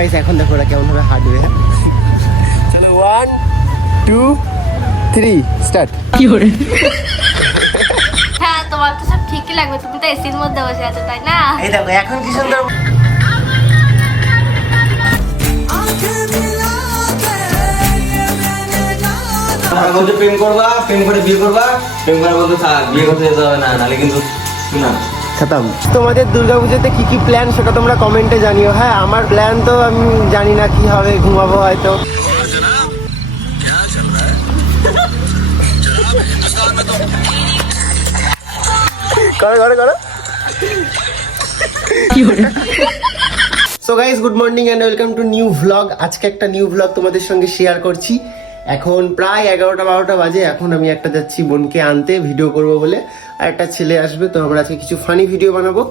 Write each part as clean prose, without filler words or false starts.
Guys এখন দেখো ওরা কেমন ভাবে হাঁটবে। চলো 1 2 3 স্টার্ট। কি করে? হ্যাঁ তোমার তো সব ঠিকই লাগবে, তুমি তো এসির মধ্যে বসে আছো তাই না? এই দেখো এখন কি সুন্দর। বলতে প্রেম করবা, প্রেম করে বিয়ে করবা, প্রেম করে বলতে থাক, বিয়ে করতে যেতে হবে না, নাহলে কিন্তু না খতম। তোমাদের দুর্গাপুজোতে কি কি প্ল্যান সেটা তোমরা কমেন্টে জানিও। হ্যাঁ আমার প্ল্যান তো আমি জানি না কি হবে, ঘুমাবো হয়তো। করো করো করো। So guys good morning and welcome to new vlog. আজকে একটা নিউ ভ্লগ তোমাদের সঙ্গে শেয়ার করছি। এখন প্রায় 11টা-12টা বাজে। এখন আমি একটা যাচ্ছি বোনকে আনতে ভিডিও করব বলে, আর একটা ছেলে আসবে, তো আমরা আজকে কিছু ফানি ভিডিও বানাবো।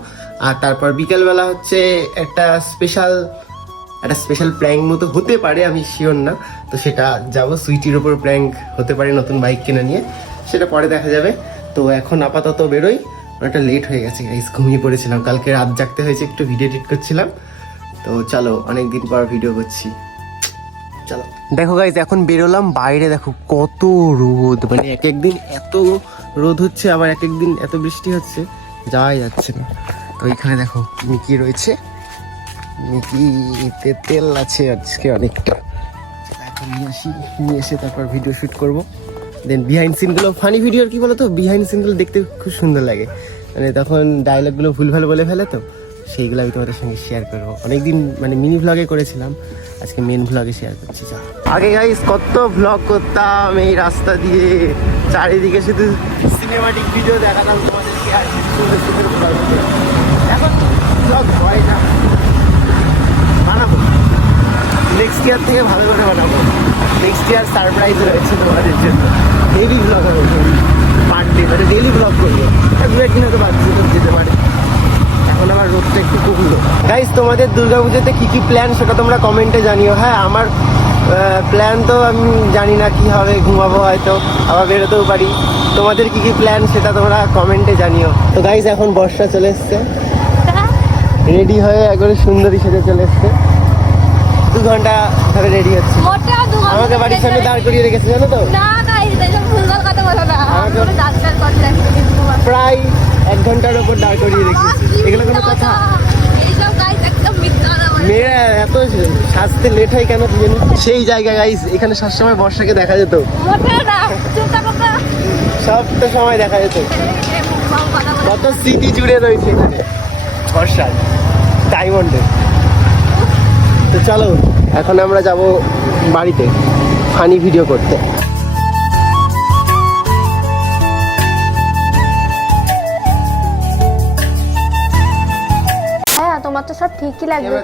আর তারপর বিকেলবেলা হচ্ছে একটা স্পেশাল প্র্যাঙ্ক মতো হতে পারে, আমি শিওর না। তো সেটা যাবো, সুইটির ওপর প্র্যাঙ্ক হতে পারে নতুন বাইক কিনে নিয়ে, সেটা পরে দেখা যাবে। তো এখন আপাতত বেরোই, অনেকটা লেট হয়ে গেছে গাইস, ঘুমিয়ে পড়েছিলাম কালকে রাত, জাগতে হয়েছে, একটু ভিডিও এডিট করছিলাম। তো চলো অনেকদিন পর ভিডিও করছি, চলো। দেখো গাইস এখন বেরোলাম, বাইরে দেখো কত রোদ, মানে এক একদিন এত রোদ হচ্ছে, আবার এক একদিন এত বৃষ্টি হচ্ছে, যাওয়াই যাচ্ছে না। তো এখানে দেখো মিকি রয়েছে, মিকিতে তেল আছে আজকে অনেকটা। এখন নিয়ে এসে তারপর ভিডিও শুট করবো। দেন বিহাইন্ড সিনগুলো, ফানি ভিডিওর কি বলো তো, বিহাইন্ড সিনগুলো দেখতে খুব সুন্দর লাগে, মানে তখন ডায়লগগুলো ভুলভাল বলে ফেলে, তো সেইগুলো আমি তোমাদের সঙ্গে শেয়ার করবো। অনেকদিন মানে মিনি ভ্লগে করেছিলাম, আজকে মেন ভ্লগে শেয়ার করছি। আগে গাইস কত ভ্লগ করতাম এই রাস্তা দিয়ে, চারিদিকে শুধু সিনেমাটিক ভিডিও দেখাতাম তোমাদেরকে, আর সুন্দর সুন্দর ভ্লগ। এখন ভ্লগ হয় না, বানাবো নেক্সট ইয়ার থেকে, ভালো করে বানাবো। নেক্সট ইয়ার সারপ্রাইজ রয়েছে তোমাদের জন্য, হেভি ভ্লগ হবে, পার ডে, মানে ডেলি ভ্লগ করবো। দু একদিন হয়তো বাদ যেতে পারে, এখন আমার রোদটা একটু কমলো। গাইস তোমাদের দুর্গাপুজোতে কি কি প্ল্যান সেটা তোমরা কমেন্টে জানিও। হ্যাঁ আমার প্ল্যান তো আমি জানি না কি হবে, ঘুমাবো হয়তো, আবার বেরোতেও পারি। তোমাদের কি কি প্ল্যান সেটা তোমরা কমেন্টে জানিও। তো গাইস এখন বর্ষা চলে এসছে, রেডি হয়ে একবারে সুন্দরী সেজে চলে এসছে। 2 ঘন্টা ধরে রেডি হচ্ছে, আমাকে বাড়ির সামনে দাঁড় করিয়ে রেখেছে জানো তো। প্রায় 1 ঘন্টার ওপর দাঁড় করিয়ে রেখেছে, এগুলো কোনো কথা? মেয়েরা এত সাজতে লেট হয় কেন জানি। সেই জায়গা গাইস, এখানে সবসময় বর্ষাকে দেখা যেত, সব তো সময় দেখা যেত, কত স্মৃতি জুড়ে রয়েছে এখানে বর্ষার, ডায়মন্ডে। তো চলো এখন আমরা যাব বাড়িতে ফানি ভিডিও করতে। হ্যাঁ তোমার তো সব ঠিকই লাগবে,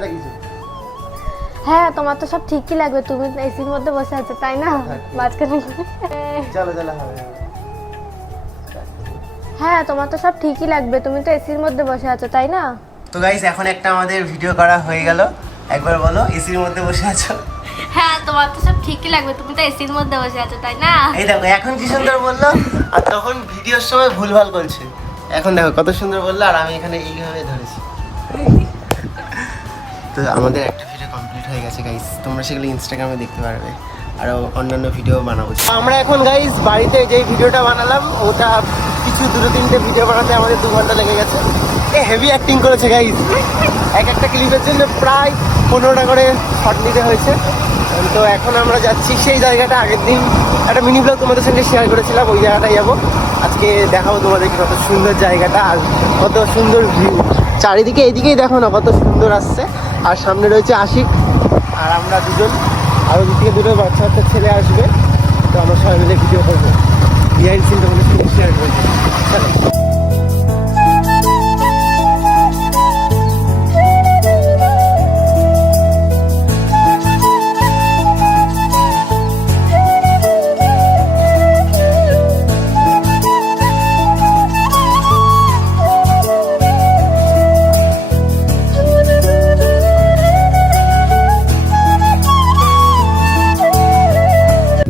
হ্যাঁ তোমার তো সব ঠিকই লাগবে, তুমি এসির মধ্যে বসে আছো তাই না, মাঝখানে। চলো হ্যাঁ তোমার তো সব ঠিকই লাগবে, তুমি তো এসির মধ্যে বসে আছো তাই না। তো গাইস এখন একটা আমাদের ভিডিও করা হয়ে গেল, একবার বলো এসির মধ্যে বসে আছো। হ্যাঁ তোমার তো সব ঠিকই লাগবে, তুমি তো এসির মধ্যে বসে আছো তাই না। এই দেখো এখন কি সুন্দর বললো, আর তখন ভিডিওর সময় ভুলভাল বলছে। এখন দেখো কত সুন্দর বললো, আর আমি এখানে এইভাবে ধরেছি। তো আমাদের একটা ভিডিও কমপ্লিট হয়ে গেছে গাইস, তোমরা সেগুলো ইনস্টাগ্রামে দেখতে পারবে, আরও অন্যান্য ভিডিও বানাবো। আমরা এখন গাইস বাড়িতে যেই ভিডিওটা বানালাম, ওটা কিছু 2-3টে ভিডিও বানাতে আমাদের 2 ঘন্টা লেগে গেছে। হেভি অ্যাক্টিং করেছে গাইস, একটা ক্লিপের জন্য প্রায় 15টা করে শট নিতে হয়েছে। তো এখন আমরা যাচ্ছি সেই জায়গাটা, আগের দিন একটা মিনি ব্লগ তোমাদের সঙ্গে শেয়ার করেছিলাম, ওই জায়গাটায় যাবো। আজকে দেখাবো তোমাদেরকে কত সুন্দর জায়গাটা, আর কত সুন্দর ভিউ চারিদিকে, এইদিকেই দেখো না কত সুন্দর আসছে। আর সামনে রয়েছে আশিক, আর আমরা দুজন, আর ওদিক থেকে 2টো বাচ্চা ছেলে আসবে। তো আমরা সবাই মিলে ভিডিও করবো, বিহাইন্ড সিন তোমাদের সঙ্গে শেয়ার করবো। চলো।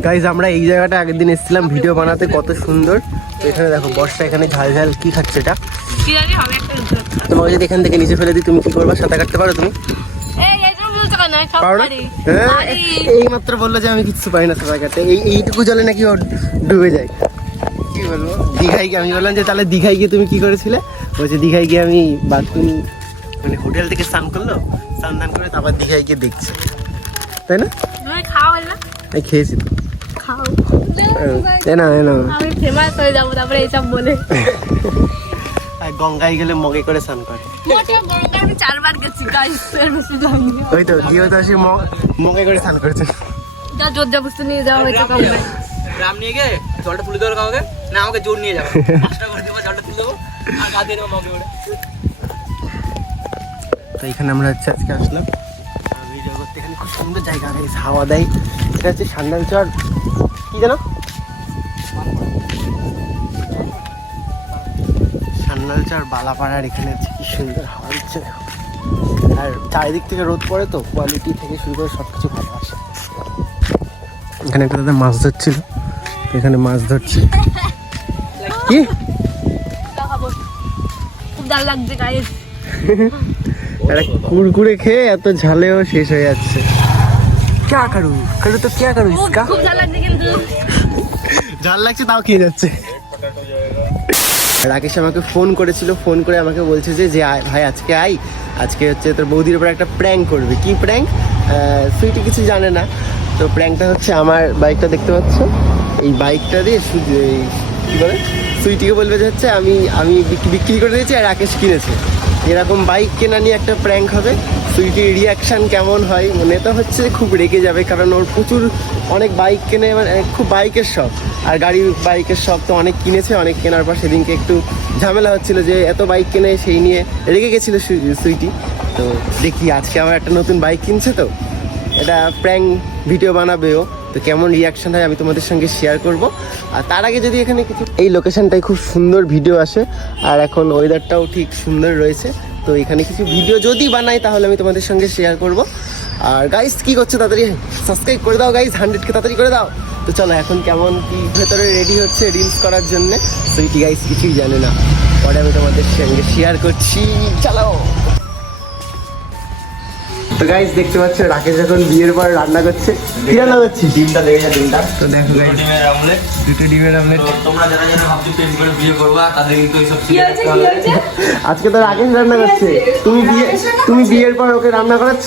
গাইজ আমরা এই জায়গাটা আগের দিন এসেছিলাম ভিডিও বানাতে, কত সুন্দর। তো এখানে দেখো বর্ষা এখানে ঝাল ঝাল কি খাচ্ছে এটা, তোমাকে যদি এখান থেকে নিচে ফেলে দিই তুমি কি করবা, সাঁতার কাটতে পারো তুমি? না সব পারো না? পারি হ্যাঁ, পারি। এই মাত্র বললো যে আমি কিচ্ছু পারি না সাঁতার কাটতে, এইটুকু জলে নাকি ও ডুবে যায়। কি বলবো, দীঘায় গিয়ে আমি বললাম যে তাহলে দীঘায় গিয়ে তুমি কি করেছিলে? বলছে দীঘায় গিয়ে আমি বাথরুম মানে হোটেল থেকে স্নান করলো, স্নান দান করে তারপর দীঘায় গিয়ে দেখছি, তাই না? তুমি খাও না এই খেয়েছি তো। খাও এ না আমি ফেমাস হয়ে যাবো তারপরে এইসব বলে। আর গঙ্গায় গেলে মগে করে স্নান করে। মোটে গঙ্গা আমি 4 বার গেছি গাইস, এর বেশি যাইনি। ওই তো গিয়ে তো সে মগে করে স্নান করেছে। যা জোর জবরদস্তি নিয়ে যাওয়া হয়েছে গঙ্গায়। গ্রাম নিয়ে গিয়ে জলটা তুলে দেবো কাউকে, না আমাকে জোর নিয়ে যাবো, 5 টাকা করে দেবো, জলটা তুলে দেবো আর গা দিয়ে দেবো মগে করে। তো এখানে আমরা হচ্ছে আজকে আসলাম ভিডিও করতে। এখানে খুব সুন্দর জায়গা, গাইস হাওয়া দেয়। এটা হচ্ছে সান্ডালচর কি জানো, সান্ডালচর বালাপাড়ার। এখানে হচ্ছে কি সুন্দর হাওয়া দিচ্ছে, আর চারিদিক থেকে রোদ পড়ে তো কোয়ালিটি থেকে শুরু করে সব কিছু ভালো আসে। এখানে একটা দাদা মাছ ধরছিল, তো এখানে মাছ ধরছে। কি খাবো, খুব ডাল লাগছে গাইস। একটা কুরকুরে খেয়ে এত ঝালেও শেষ হয়ে যাচ্ছে। क्या करूं तो क्या करूं इसका, খুব ডাল লাগছে কিন্তু ঝাল লাগছে তাও খেয়ে যাচ্ছে। রাকেশ আমাকে ফোন করেছিল, ফোন করে আমাকে বলছে যে ভাই আজকে আজকে হচ্ছে তোর বৌদির উপর একটা প্র্যাঙ্ক করবে। কি প্র্যাঙ্ক? সুইটি কিছু জানে না। তো প্র্যাঙ্কটা হচ্ছে আমার বাইকটা দেখতে পাচ্ছ, এই বাইকটা দিয়ে কি বলে সুইটিকে বলবে যে হচ্ছে আমি বিক্রি করে দিয়েছি আর রাকেশ কিনেছে। এরকম বাইক কেনা নিয়ে একটা প্র্যাঙ্ক হবে। সুইটির রিয়াকশান কেমন হয়, মনে তো হচ্ছে খুব রেগে যাবে, কারণ ওর প্রচুর অনেক বাইক কেনে, মানে খুব বাইকের শখ, আর গাড়ির বাইকের শখ তো অনেক কিনেছে। অনেক কেনার পর সেদিনকে একটু ঝামেলা হচ্ছিল যে এত বাইক কেনে, সেই নিয়ে রেগে গেছিলো সুইটি। তো দেখি আজকে আমার একটা নতুন বাইক কিনছে, তো এটা প্র্যাঙ্ক ভিডিও বানাবেও, তো কেমন রিয়াকশান হয় আমি তোমাদের সঙ্গে শেয়ার করব। আর তার আগে যদি এখানে কিছু, এই লোকেশনটায় খুব সুন্দর ভিডিও আসে, আর এখন ওয়েদারটাও ঠিক সুন্দর রয়েছে। তো এখানে কিছু ভিডিও যদি বানাই তাহলে আমি তোমাদের সঙ্গে শেয়ার করব। আর গাইস কি করছো, তাড়াতাড়ি সাবস্ক্রাইব করে দাও গাইস, 100কে তাড়াতাড়ি করে দাও। তো চলো এখন কেমন কি ভেতরে রেডি হচ্ছে রিলস করার জন্য, সুইটি গাইস কিছুই জানে না, পরে আমি তোমাদের সঙ্গে শেয়ার করছি, চলো। তো গাইস দেখতে পাচ্ছ রাকেশ এখন বিয়ের পর রান্না করছে। কি রান্না করছিস? ডিমটা দেখে যা, ডিমটা তো দেখো গাইস, ডিমের অমলেট। দুটো ডিমের অমলেট। তো তোমরা যারা যারা ভাবছো প্রেম করে বিয়ে করবা, তাদের কিন্তু এইসব আজকে তো রাকেশ রান্না করছে। তুমি বিয়ের পর ওকে রান্না করাচ্ছ?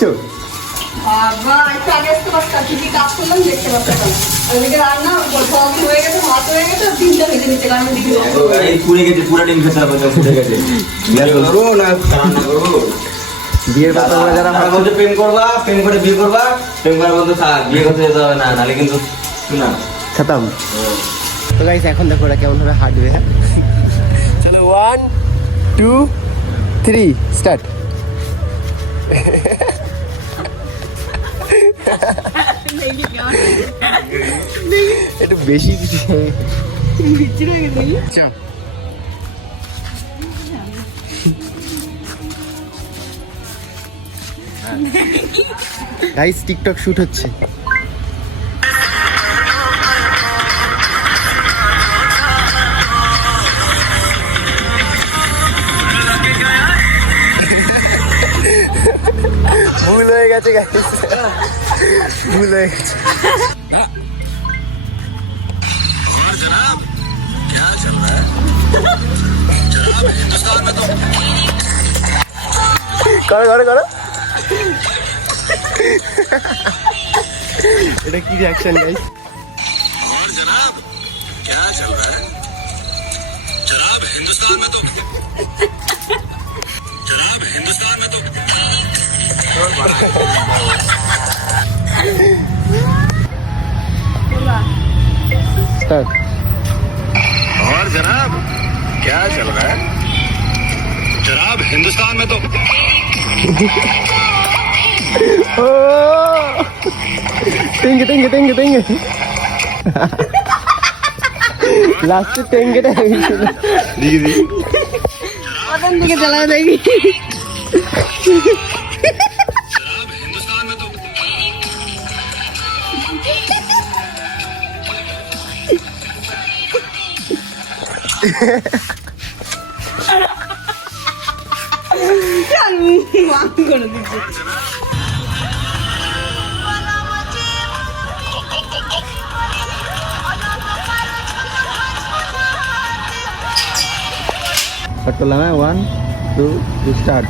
বাবা একটু আগে আসতে পারতাম, কি কি কাজ করলাম দেখতে পারতাম। ওইদিকে রান্না সব হয়ে গেছে, ভাত হয়ে গেছে, ডিমটা ভেজে নিতে, কারণ দিদি এই পুড়ে গেছে, পুরা ডিম খেতে হবে, পুড়ে গেছে। বিয়ে করবো না রান্না করবো? বিয়ের পর তোমরা যারা যারা বলছো প্রেম করবা, প্রেম করে বিয়ে করবা, প্রেম করে বলতো থাক, বিয়ে করতে যেতে হবে না, নাহলে কিন্তু না। খতম। তো গাইস এখন দেখো ওরা কেমন ভাবে হাঁটবে। হ্যাঁ চলো 1 2 3 স্টার্ট। একটু বেশি আচ্ছা গাইস টিকটক শুট হচ্ছে। ভুল হয়ে গেছে গাইস, ভুল হয়ে গেছে। করো এটা কি রিয়াকশন গাইস? और जनाब क्या चल रहा है? जनाब हिंदुस्तान में तो স্টার্ট। और जनाब क्या चल रहा है? जनाब हिंदुस्तान में तो টেঙ্গে লাস্টে টেঙ্গেটা হয়েছিল। ওখান থেকে চালা দেখি। जनाब हिंदुस्तान में तो স্টার্ট করলাম, হ্যাঁ 1 2 স্টার্ট।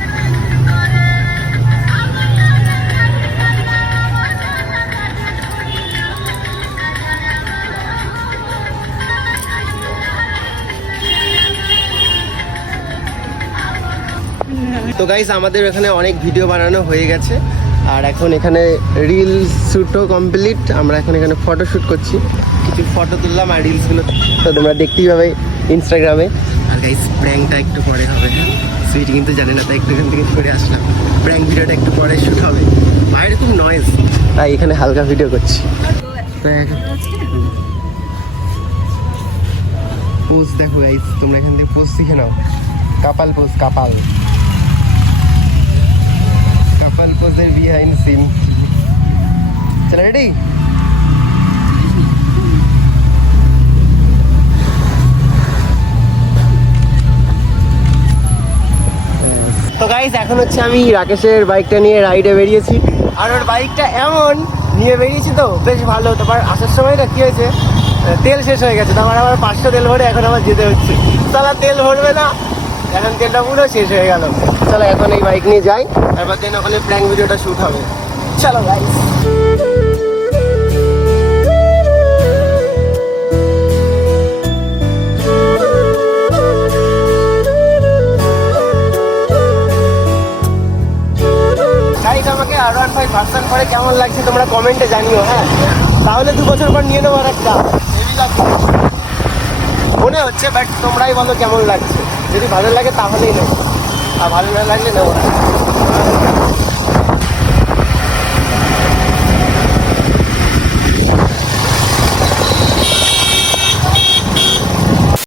তো গাইস আমাদের এখানে অনেক ভিডিও বানানো হয়ে গেছে, আর এখন এখানে রিলস শ্যুটও কমপ্লিট। আমরা এখন এখানে ফটো শ্যুট করছি, কিছু ফটো তুললাম আর রিলসগুলো তো তোমরা দেখতেই পাবে ইনস্টাগ্রামে। আর গাইস প্র্যাঙ্কটা একটু পরে হবে, হ্যাঁ সুইটি কিন্তু জানে না, তাই একটু এখান থেকে সরে আসলাম। প্র্যাঙ্ক ভিডিওটা একটু পরে শ্যুট হবে, বাইরে খুব নয়েজ, তাই এখানে হালকা ভিডিও করছি। পোজ দেখো গাইস, তোমরা এখান থেকে পোজ শিখে নাও। কাপাল পোজ, কাপাল পোজের বিহাইন্ড সিন। চলো রেডি? তো গাইস এখন হচ্ছে আমি রাকেশের বাইকটা নিয়ে রাইডে বেরিয়েছি, আর ওর বাইকটা এমন নিয়ে বেরিয়েছি তো বেশ ভালো। তারপর আসার সময়টা কি হয়েছে, তেল শেষ হয়ে গেছে, তারপর আবার 500 তেল ভরে এখন আবার যেতে হচ্ছে। তাহলে তেল ভরবে না, এখন তেলটা পুরো শেষ হয়ে গেল। চলো এখন এই বাইক নিয়ে যাই, তারপর দিন ওখানে প্র্যাঙ্ক ভিডিওটা শ্যুট হবে। চলো গাইস। গাইস আমাকে R15 ভার্সন করে কেমন লাগছে তোমরা কমেন্টে জানিও, হ্যাঁ তাহলে 2 বছর পর নিয়ে নেবো আর একটা মনে হচ্ছে, বাট তোমরাই বলো কেমন লাগছে। যদি ভালো লাগে তাহলেই নেবো, আর ভালো না লাগলে নেবো না।